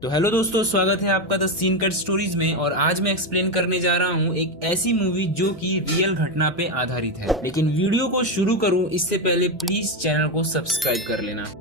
तो हेलो दोस्तों, स्वागत है आपका द सीन कट स्टोरीज में। और आज मैं एक्सप्लेन करने जा रहा हूँ एक ऐसी मूवी जो कि रियल घटना पे आधारित है। लेकिन वीडियो को शुरू करूँ इससे पहले प्लीज चैनल को सब्सक्राइब कर लेना।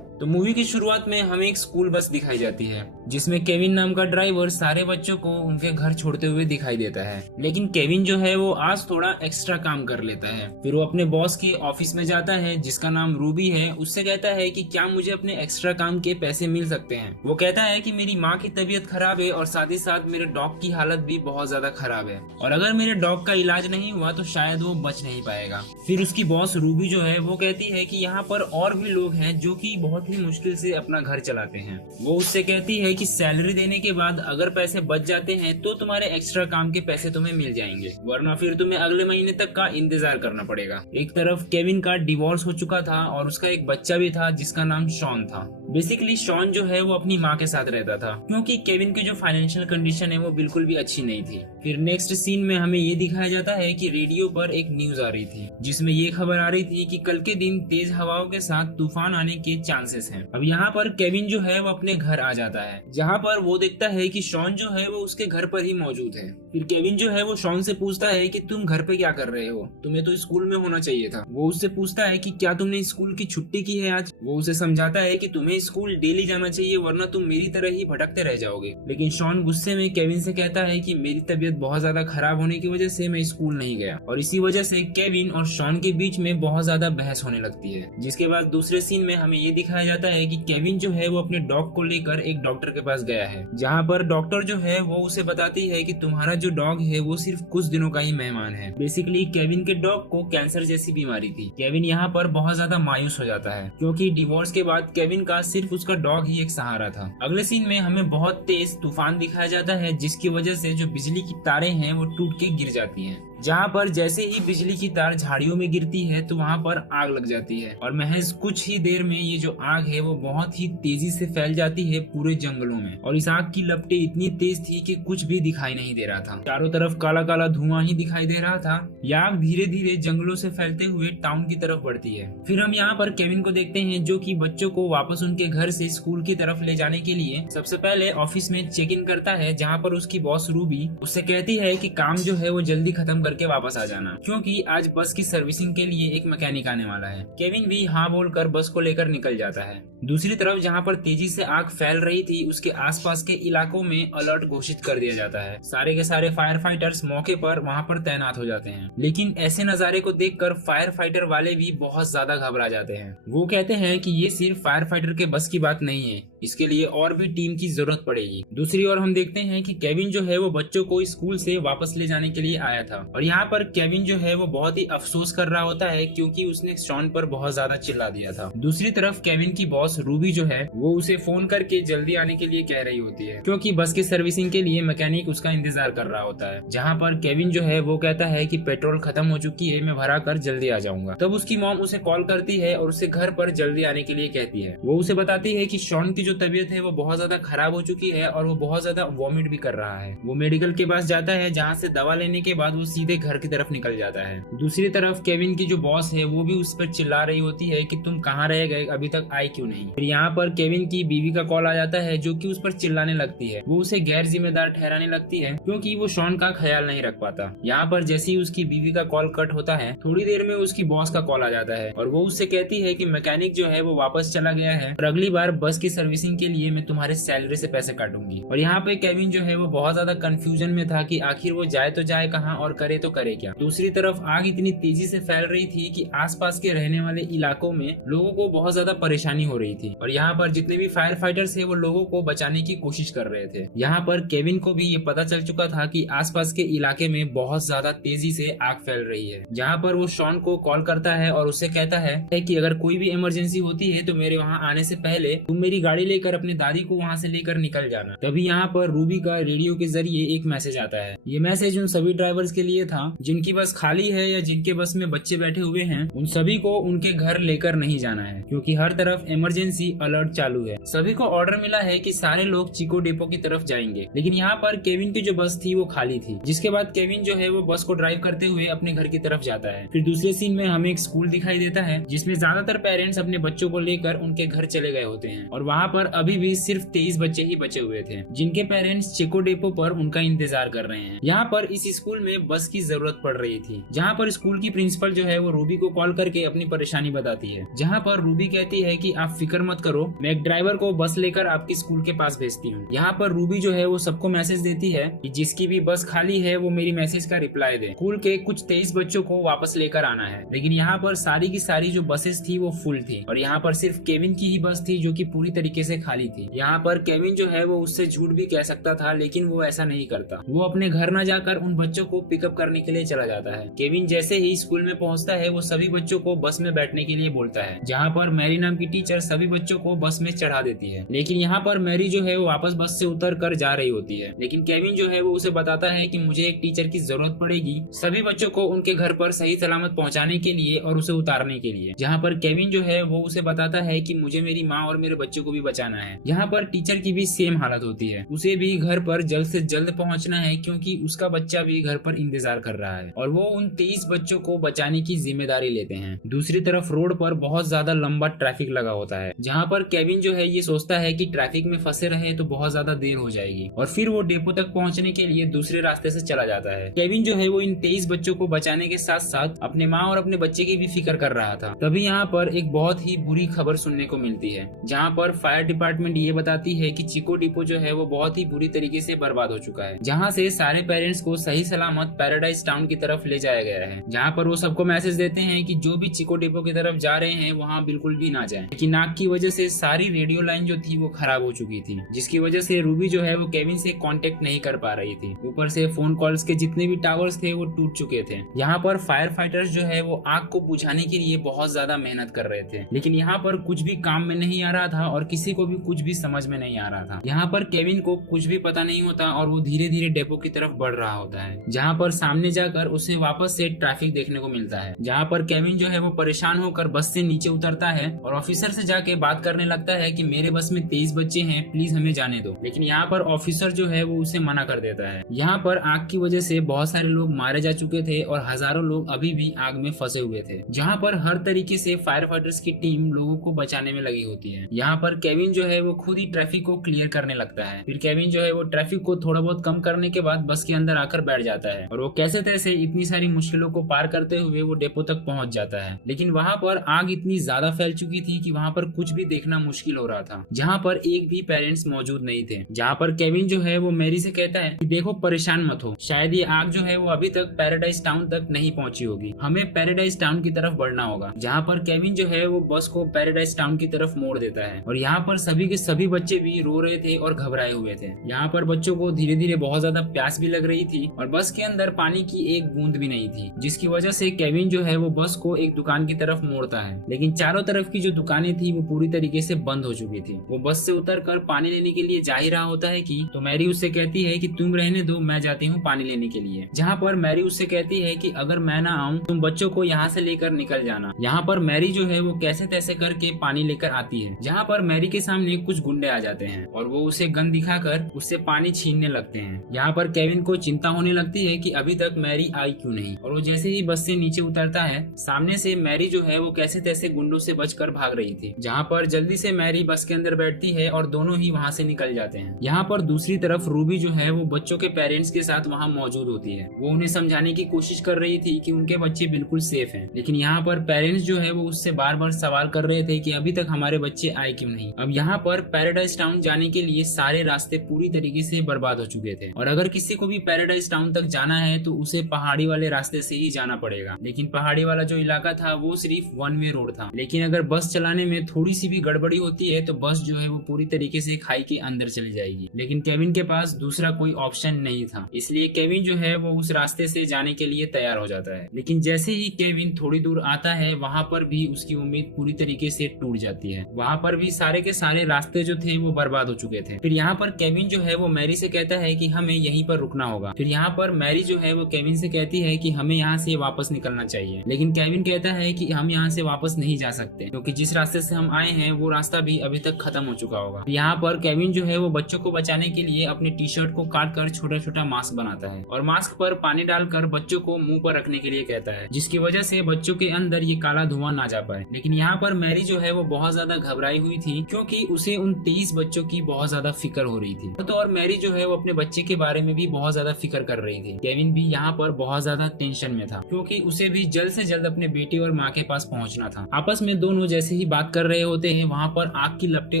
तो मूवी की शुरुआत में हमें एक स्कूल बस दिखाई जाती है जिसमें केविन नाम का ड्राइवर सारे बच्चों को उनके घर छोड़ते हुए दिखाई देता है। लेकिन केविन जो है वो आज थोड़ा एक्स्ट्रा काम कर लेता है। फिर वो अपने बॉस के ऑफिस में जाता है जिसका नाम रूबी है। उससे कहता है कि क्या मुझे अपने एक्स्ट्रा काम के पैसे मिल सकते हैं। वो कहता है कि मेरी माँ की तबीयत खराब है और साथ ही साथ मेरे डॉग की हालत भी बहुत ज्यादा खराब है और अगर मेरे डॉग का इलाज नहीं हुआ तो शायद वो बच नहीं पाएगा। फिर उसकी बॉस रूबी जो है वो कहती है कि यहाँ पर और भी लोग हैं जो कि बहुत ही मुश्किल से अपना घर चलाते हैं। वो उससे कहती है कि सैलरी देने के बाद अगर पैसे बच जाते हैं तो तुम्हारे एक्स्ट्रा काम के पैसे तुम्हें मिल जाएंगे, वरना फिर तुम्हें अगले महीने तक का इंतजार करना पड़ेगा। एक तरफ केविन का डिवोर्स हो चुका था और उसका एक बच्चा भी था जिसका नाम शॉन था। बेसिकली शॉन जो है वो अपनी माँ के साथ रहता था क्योंकि केविन की जो फाइनेंशियल कंडीशन है वो बिल्कुल भी अच्छी नहीं थी। फिर नेक्स्ट सीन में हमें ये दिखाया जाता है कि रेडियो पर एक न्यूज आ रही थी जिसमें ये खबर आ रही थी कि कल के दिन तेज हवाओं के साथ तूफान आने के चांसेस हैं। अब यहाँ पर केविन जो है वो अपने घर आ जाता है जहाँ पर वो देखता है कि शॉन जो है वो उसके घर पर ही मौजूद है। फिर केविन जो है वो शॉन से पूछता है कि तुम घर पे क्या कर रहे हो, तुम्हें तो स्कूल में होना चाहिए था। वो उससे पूछता है कि क्या तुमने स्कूल की छुट्टी की है आज। वो उसे समझाता है कि तुम्हें स्कूल डेली जाना चाहिए वरना तुम मेरी तरह ही भटकते रह जाओगे। लेकिन शॉन गुस्से में केविन से कहता है कि मेरी तबीयत बहुत ज्यादा खराब होने की वजह से मैं स्कूल नहीं गया और इसी वजह से केविन और शॉन के बीच में बहुत ज्यादा बहस होने लगती है। जिसके बाद दूसरे सीन में हमें ये दिखाया जाता है कि केविन जो है वो अपने डॉग को लेकर एक डॉक्टर के पास गया है जहाँ पर डॉक्टर जो है वो उसे बताती है कि तुम्हारा जो डॉग है वो सिर्फ कुछ दिनों का ही मेहमान है। बेसिकली केविन के डॉग को कैंसर जैसी बीमारी थी। केविन यहाँ पर बहुत ज्यादा मायूस हो जाता है क्योंकि डिवोर्स के बाद केविन का सिर्फ उसका डॉग ही एक सहारा था। अगले सीन में हमें बहुत तेज तूफान दिखाया जाता है जिसकी वजह से जो बिजली की तारें हैं वो टूट के गिर जाती हैं। जहाँ पर जैसे ही बिजली की तार झाड़ियों में गिरती है तो वहाँ पर आग लग जाती है और महज कुछ ही देर में ये जो आग है वो बहुत ही तेजी से फैल जाती है पूरे जंगलों में। और इस आग की लपटें इतनी तेज थी कि कुछ भी दिखाई नहीं दे रहा था, चारों तरफ काला काला धुआं ही दिखाई दे रहा था। यह आग धीरे धीरे जंगलों से फैलते हुए टाउन की तरफ बढ़ती है। फिर हम यहाँ पर केविन को देखते हैं जो कि बच्चों को वापस उनके घर से स्कूल की तरफ ले जाने के लिए सबसे पहले ऑफिस में चेक इन करता है जहाँ पर उसकी बॉस रूबी उससे कहती है कि काम जो है वो जल्दी खत्म करके वापस आ जाना क्योंकि आज बस की सर्विसिंग के लिए एक मैकेनिक आने वाला है। केविन भी हाँ बोलकर बस को लेकर निकल जाता है। दूसरी तरफ जहाँ पर तेजी से आग फैल रही थी उसके आसपास के इलाकों में अलर्ट घोषित कर दिया जाता है। सारे के सारे फायर फाइटर्स मौके पर वहाँ पर तैनात हो जाते हैं। लेकिन ऐसे नजारे को देखकर फायर फाइटर वाले भी बहुत ज्यादा घबरा जाते हैं। वो कहते हैं कि ये सिर्फ फायर फाइटर के बस की बात नहीं है, इसके लिए और भी टीम की जरूरत पड़ेगी। दूसरी ओर हम देखते हैं कि केविन जो है वो बच्चों को स्कूल से वापस ले जाने के लिए आया था और यहाँ पर केविन जो है वो बहुत ही अफसोस कर रहा होता है क्योंकि उसने शॉन पर बहुत ज्यादा चिल्ला दिया था। दूसरी तरफ केविन की बॉस रूबी जो है वो उसे फोन करके जल्दी आने के लिए कह रही होती है क्योंकि बस की सर्विसिंग के लिए मैकेनिक उसका इंतजार कर रहा होता है। जहाँ पर केविन जो है वो कहता है कि पेट्रोल खत्म हो चुकी है, मैं भरा कर जल्दी आ जाऊंगा। तब उसकी मॉम उसे कॉल करती है और उसे घर पर जल्दी आने के लिए कहती है। वो उसे बताती है कि शॉन की जो तबीयत है वो बहुत ज्यादा खराब हो चुकी है और वो बहुत ज्यादा वॉमिट भी कर रहा है। वो मेडिकल के पास जाता है जहाँ से दवा लेने के बाद वो सीधे घर की तरफ निकल जाता है। दूसरी तरफ केविन की जो बॉस है वो भी उस पर चिल्ला रही होती है कि तुम कहाँ रह गए, अभी तक आए क्यों नहीं। फिर यहाँ पर केविन की बीवी का कॉल आ जाता है जो कि उस पर चिल्लाने लगती है। वो उसे गैर जिम्मेदार ठहराने लगती है क्योंकि वो शॉन का ख्याल नहीं रख पाता। यहाँ पर जैसे ही उसकी बीवी का कॉल कट होता है थोड़ी देर में उसकी बॉस का कॉल आ जाता है और वो उससे कहती है कि मैकेनिक जो है वो वापस चला गया है और अगली बार बस की सर्विसिंग के लिए मैं तुम्हारे सैलरी से पैसे काटूंगी। और यहाँ पे केविन जो है वो बहुत ज्यादा कंफ्यूजन में था कि आखिर वो जाए तो जाए कहाँ और करे तो करे क्या। दूसरी तरफ आग इतनी तेजी से फैल रही थी कि आसपास के रहने वाले इलाकों में लोगों को बहुत ज्यादा परेशानी हो रही थी और यहाँ पर जितने भी फायर फाइटर्स है वो लोगों को बचाने की कोशिश कर रहे थे। यहाँ पर केविन को भी ये पता चल चुका था कि आसपास के इलाके में बहुत ज्यादा तेजी से आग फैल रही है। जहाँ पर वो शॉन को कॉल करता है और उससे कहता है कि अगर कोई भी इमरजेंसी होती है तो मेरे वहाँ आने से पहले तुम मेरी गाड़ी लेकर अपने दादी को वहाँ से लेकर निकल जाना। तभी यहाँ पर रूबी का रेडियो के जरिए एक मैसेज आता है। ये मैसेज उन सभी ड्राइवर्स के लिए था जिनकी बस खाली है या जिनके बस में बच्चे बैठे हुए हैं उन सभी को उनके घर लेकर नहीं जाना है, क्योंकि हर तरफ इमरजेंसी अलर्ट चालू है। सभी को ऑर्डर मिला है कि सारे लोग चिको डिपो की तरफ जाएंगे। लेकिन यहाँ पर केविन की जो बस थी वो खाली थी, जिसके बाद केविन जो है वो बस को ड्राइव करते हुए अपने घर की तरफ जाता है। फिर दूसरे सीन में हमें एक स्कूल दिखाई देता है जिसमें ज्यादातर पेरेंट्स अपने बच्चों को लेकर उनके घर चले गए होते हैं और वहाँ पर अभी भी सिर्फ 23 बच्चे ही बचे हुए थे जिनके पेरेंट्स चिको डिपो पर उनका इंतजार कर रहे हैं। यहाँ पर इस स्कूल में बस की जरूरत पड़ रही थी, जहाँ पर स्कूल की प्रिंसिपल जो है वो रूबी को कॉल करके अपनी परेशानी बताती है, जहाँ पर रूबी कहती है कि आप फिक्र मत करो, मैं एक ड्राइवर को बस लेकर आपकी स्कूल के पास भेजती हूँ। यहाँ पर रूबी जो है वो सबको मैसेज देती है कि जिसकी भी बस खाली है वो मेरी मैसेज का रिप्लाई दे। स्कूल के कुछ 23 बच्चों को वापस लेकर आना है। लेकिन यहाँ पर सारी की सारी जो बसेस थी वो फुल थी और यहाँ पर सिर्फ केविन की ही बस थी जो कि पूरी तरीके से खाली थी। यहाँ पर केविन जो है वो उससे झूठ भी कह सकता था, लेकिन वो ऐसा नहीं करता। वो अपने घर न जाकर उन बच्चों को पिकअप करने के लिए चला जाता है। केविन जैसे ही स्कूल में पहुंचता है वो सभी बच्चों को बस में बैठने के लिए बोलता है, जहाँ पर मैरी नाम की टीचर सभी बच्चों को बस में चढ़ा देती है। लेकिन यहाँ पर मैरी जो है वो वापस बस से उतर कर जा रही होती है, लेकिन केविन जो है वो उसे बताता है कि मुझे एक टीचर की जरूरत पड़ेगी सभी बच्चों को उनके घर पर सही सलामत पहुंचाने के लिए और उसे उतारने के लिए। जहाँ पर केविन जो है वो उसे बताता है कि मुझे मेरी माँ और मेरे बच्चों को भी बचाना है। यहाँ पर टीचर की भी सेम हालत होती है, उसे भी घर पर जल्द से जल्द पहुंचना है क्योंकि उसका बच्चा भी घर पर इंतजार कर रहा है और वो उन 23 बच्चों को बचाने की जिम्मेदारी लेते हैं। दूसरी तरफ रोड पर बहुत ज्यादा लंबा ट्रैफिक लगा होता है, जहाँ पर केविन जो है ये सोचता है कि ट्रैफिक में फंसे रहे तो बहुत ज्यादा देर हो जाएगी और फिर वो डेपो तक पहुंचने के लिए दूसरे रास्ते से चला जाता है। केविन जो है वो इन 23 बच्चों को बचाने के साथ साथ अपने माँ और अपने बच्चे की भी फिक्र कर रहा था। तभी यहाँ पर एक बहुत ही बुरी खबर सुनने को मिलती है, जहाँ पर फायर डिपार्टमेंट ये बताती है कि चिको डिपो जो है वो बहुत ही बुरी तरीके से बर्बाद हो चुका है, जहाँ से सारे पेरेंट्स को सही सलामत पैराडाइज टाउन की तरफ ले जाया गया है। जहाँ पर वो सबको मैसेज देते हैं कि जो भी चिको डिपो की तरफ जा रहे हैं वहाँ बिल्कुल भी ना जाएं, लेकिन आग की वजह से सारी रेडियो लाइन जो थी वो खराब हो चुकी थी, जिसकी वजह से रूबी जो है वो केविन से कांटेक्ट नहीं कर पा रही थी। ऊपर से फोन कॉल्स के जितने भी टावर्स थे वो टूट चुके थे। यहाँ पर फायर फाइटर्स जो है वो आग को बुझाने के लिए बहुत ज्यादा मेहनत कर रहे थे, लेकिन यहाँ पर कुछ भी काम में नहीं आ रहा था और किसी को भी कुछ भी समझ में नहीं आ रहा था। यहाँ पर केविन को कुछ भी पता नहीं होता और वो धीरे धीरे डेपो की तरफ बढ़ रहा होता है, जहाँ पर सामने जाकर उसे वापस से ट्रैफिक देखने को मिलता है, जहाँ पर केविन जो है वो परेशान होकर बस से नीचे उतरता है और ऑफिसर से जाके बात करने लगता है कि मेरे बस में 23 बच्चे हैं, प्लीज हमें जाने दो। लेकिन यहाँ पर ऑफिसर जो है वो उसे मना कर देता है। यहाँ पर आग की वजह से बहुत सारे लोग मारे जा चुके थे और हजारों लोग अभी भी आग में फंसे हुए थे, जहाँ पर हर तरीके से फायर फाइटर्स की टीम लोगों को बचाने में लगी होती है। यहाँ पर केविन जो है वो खुद ही ट्रैफिक को क्लियर करने लगता है। फिर केविन जो है वो ट्रैफिक को थोड़ा बहुत कम करने के बाद बस के अंदर आकर बैठ जाता है और वो कैसे तैसे इतनी सारी मुश्किलों को पार करते हुए वो डेपो तक पहुंच जाता है। लेकिन वहाँ पर आग इतनी ज्यादा फैल चुकी थी कि वहाँ पर कुछ भी देखना मुश्किल हो रहा था, जहाँ पर एक भी पेरेंट्स मौजूद नहीं थे। जहाँ पर केविन जो है वो मैरी से कहता है कि देखो परेशान मत हो, शायद ये आग जो है वो अभी तक पैराडाइज टाउन तक नहीं पहुंची होगी, हमें पैराडाइज टाउन की तरफ बढ़ना होगा। जहाँ पर केविन जो है वो बस को पैराडाइज टाउन की तरफ मोड़ देता है और यहाँ पर सभी के सभी बच्चे भी रो रहे थे और घबराए हुए थे। यहाँ पर बच्चों को धीरे धीरे बहुत ज्यादा प्यास भी लग रही थी और बस के अंदर पानी की एक बूंद भी नहीं थी, जिसकी वजह से केविन जो है वो बस को एक दुकान की तरफ मोड़ता है। लेकिन चारों तरफ की जो दुकानें थी वो पूरी तरीके से बंद हो चुकी थी। वो बस से उतर कर पानी लेने के लिए जा ही रहा होता है कि तो मैरी उससे कहती है कि तुम रहने दो, मैं जाती हूँ पानी लेने के लिए। जहाँ पर मैरी उससे कहती है कि अगर मैं ना आऊँ तुम बच्चों को यहाँ से लेकर निकल जाना। यहाँ पर मैरी जो है वो कैसे तैसे करके पानी लेकर आती है, जहाँ पर मैरी के सामने कुछ गुंडे आ जाते हैं और वो उसे गन दिखाकर उससे पानी छीनने लगते हैं। यहाँ पर केविन को चिंता होने लगती है कि अभी तक मैरी आई क्यों नहीं, और वो जैसे ही बस से नीचे उतरता है सामने से मैरी जो है वो कैसे तैसे गुंडों से बचकर भाग रही थी। जहाँ पर जल्दी से मैरी बस के अंदर बैठती है और दोनों ही वहाँ से निकल जाते हैं। यहाँ पर दूसरी तरफ रूबी जो है वो बच्चों के पेरेंट्स के साथ वहाँ मौजूद होती है। वो उन्हें समझाने की कोशिश कर रही थी कि उनके बच्चे बिल्कुल सेफ हैं, लेकिन यहाँ पर पेरेंट्स जो है वो उससे बार बार सवाल कर रहे थे कि अभी तक हमारे बच्चे आए क्यों नहीं। अब यहाँ पर पैराडाइज टाउन जाने के लिए सारे रास्ते पूरी तरीके से बर्बाद हो चुके थे और अगर किसी को भी पैराडाइज टाउन तक जाना है तो उसे पहाड़ी वाले रास्ते से ही जाना पड़ेगा। लेकिन पहाड़ी वाला जो इलाका था वो सिर्फ वन वे रोड था, लेकिन अगर बस चलाने में थोड़ी सी भी गड़बड़ी होती है तो बस जो है वो पूरी तरीके से खाई के अंदर चली जाएगी। लेकिन केविन के पास दूसरा कोई ऑप्शन नहीं था, इसलिए केविन जो है वो उस रास्ते से जाने के लिए तैयार हो जाता है। लेकिन जैसे ही केविन थोड़ी दूर आता है वहाँ पर भी उसकी उम्मीद पूरी तरीके से टूट जाती है। वहाँ पर भी सारे के सारे रास्ते जो थे वो बर्बाद हो चुके थे। फिर यहाँ पर केविन जो है वो मैरी से कहता है कि हमें यहीं पर रुकना होगा। फिर यहाँ पर मैरी जो है है वो केविन से कहती है कि हमें यहाँ से वापस निकलना चाहिए, लेकिन केविन कहता है कि हम यहाँ से वापस नहीं जा सकते क्योंकि जिस रास्ते से हम आए हैं वो रास्ता भी अभी तक खत्म हो चुका होगा। यहाँ पर केविन जो है वो बच्चों को बचाने के लिए अपने टी शर्ट को काट कर छोटा छोटा मास्क बनाता है और मास्क पर पानी डालकर बच्चों को मुंह पर रखने के लिए कहता है, जिसकी वजह से बच्चों के अंदर ये काला धुआं ना जा पाए। लेकिन यहाँ पर मैरी जो है वो बहुत ज्यादा घबराई हुई थी क्योंकि उसे उन 23 बच्चों की बहुत ज्यादा फिक्र हो रही थी। तो और मैरी जो है वो अपने बच्चे के बारे में भी बहुत ज्यादा फिक्र कर रही थी। केविन भी यहाँ पर बहुत ज्यादा टेंशन में था क्योंकि उसे भी जल्द से जल्द अपने बेटे और माँ के पास पहुँचना था। आपस में दोनों जैसे ही बात कर रहे होते हैं वहाँ पर आग की लपटें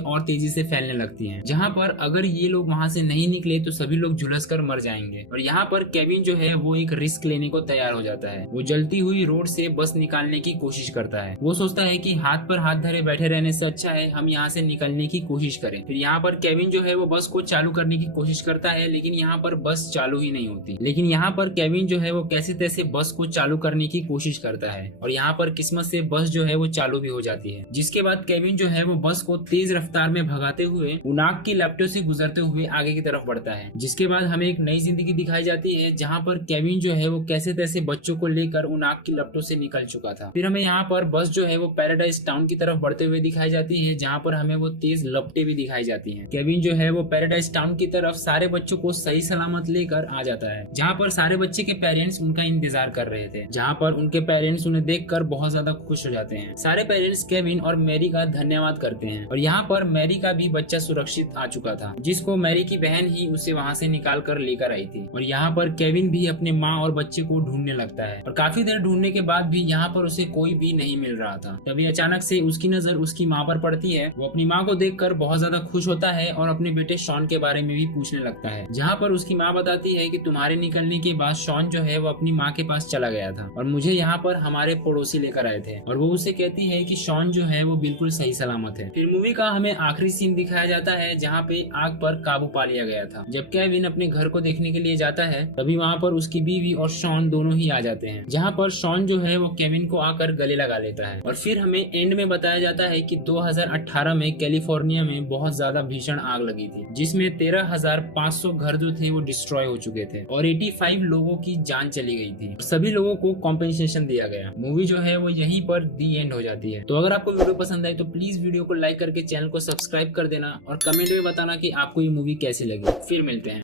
और तेजी से फैलने लगती हैं, जहाँ पर अगर ये लोग वहाँ से नहीं निकले तो सभी लोग झुलस कर मर जाएंगे। और यहाँ पर केविन जो है वो एक रिस्क लेने को तैयार हो जाता है। वो जलती हुई रोड से बस निकालने की कोशिश करता है। वो सोचता है कि हाथ पर हाथ धरे बैठे रहने से अच्छा है हम यहाँ से निकलने की कोशिश करें। फिर यहाँ पर केविन जो है वो बस को चालू करने की कोशिश करता है, लेकिन यहाँ पर बस चालू ही नहीं होती। लेकिन यहाँ पर केविन जो है वो कैसे तैसे बस को चालू करने की कोशिश करता है और यहाँ पर किस्मत से बस जो है वो चालू भी हो जाती है, जिसके बाद केविन जो है वो बस को तेज रफ्तार में भगाते हुए उन आग की लपटों से गुजरते हुए आगे की तरफ बढ़ता है। जिसके बाद हमें एक नई जिंदगी दिखाई जाती है जहाँ पर केविन जो है वो कैसे तैसे बच्चों को लेकर उन आग की लपटों से निकल चुका था। फिर हमें यहाँ पर बस जो है वो पैराडाइज टाउन की तरफ बढ़ते हुए दिखाई जाती है, जहाँ पर हमें वो तेज लपटें भी दिखाई जाती हैं। केविन जो है वो पैराडाइज टाउन की तरफ सारे बच्चों को सही सलामत लेकर आ जाता है, जहाँ पर सारे बच्चे के पेरेंट्स उनका इंतजार कर रहे थे, जहाँ पर उनके पेरेंट्स उन्हें देखकर बहुत ज्यादा खुश हो जाते हैं। सारे पेरेंट्स केविन और मैरी का धन्यवाद करते हैं और यहाँ पर मैरी का भी बच्चा सुरक्षित आ चुका था, जिसको मैरी की बहन ही उसे वहाँ से निकाल कर लेकर आई थी। और यहाँ पर केविन भी अपने माँ और बच्चे को ढूंढने लगता है और काफी देर ढूंढने के बाद भी यहाँ पर उसे कोई भी नहीं मिल रहा था। तभी अचानक से उसकी नजर उसकी माँ पर पड़ती है। वो अपनी माँ को देखकर बहुत ज्यादा खुश होता है और अपने बेटे शॉन के बारे में भी पूछने लगता है, जहाँ पर उसकी माँ बताती है कि तुम्हारे निकलने के बाद शॉन जो है वो अपनी माँ के पास चला गया था और मुझे यहाँ पर हमारे पड़ोसी लेकर आए थे। और वो उसे कहती है कि शॉन जो है वो बिल्कुल सही सलामत है। फिर मूवी का हमें आखिरी सीन दिखाया जाता है जहाँ पे आग पर काबू पा लिया गया था। जब केविन अपने घर को देखने के लिए जाता है तभी वहाँ पर उसकी बीवी और शॉन दोनों ही आ जाते हैं, जहाँ पर शॉन जो है वो केविन को आकर गले लगा लेता है। और फिर हमें एंड में बताया जाता है कि 2018 में कैलिफोर्निया में बहुत ज्यादा भीषण आग लगी थी, जिसमें 13,500 घर जो थे वो डिस्ट्रॉय हो चुके थे और 85 लोगों की जान चली गई थी। सभी लोगों को कॉम्पेंसेशन दिया गया। मूवी जो है वो यहीं पर दी एंड हो जाती है। तो अगर आपको वीडियो पसंद आई तो प्लीज वीडियो को लाइक करके चैनल को सब्सक्राइब कर देना और कमेंट में बताना कि आपको ये मूवी कैसी लगी। फिर मिलते हैं।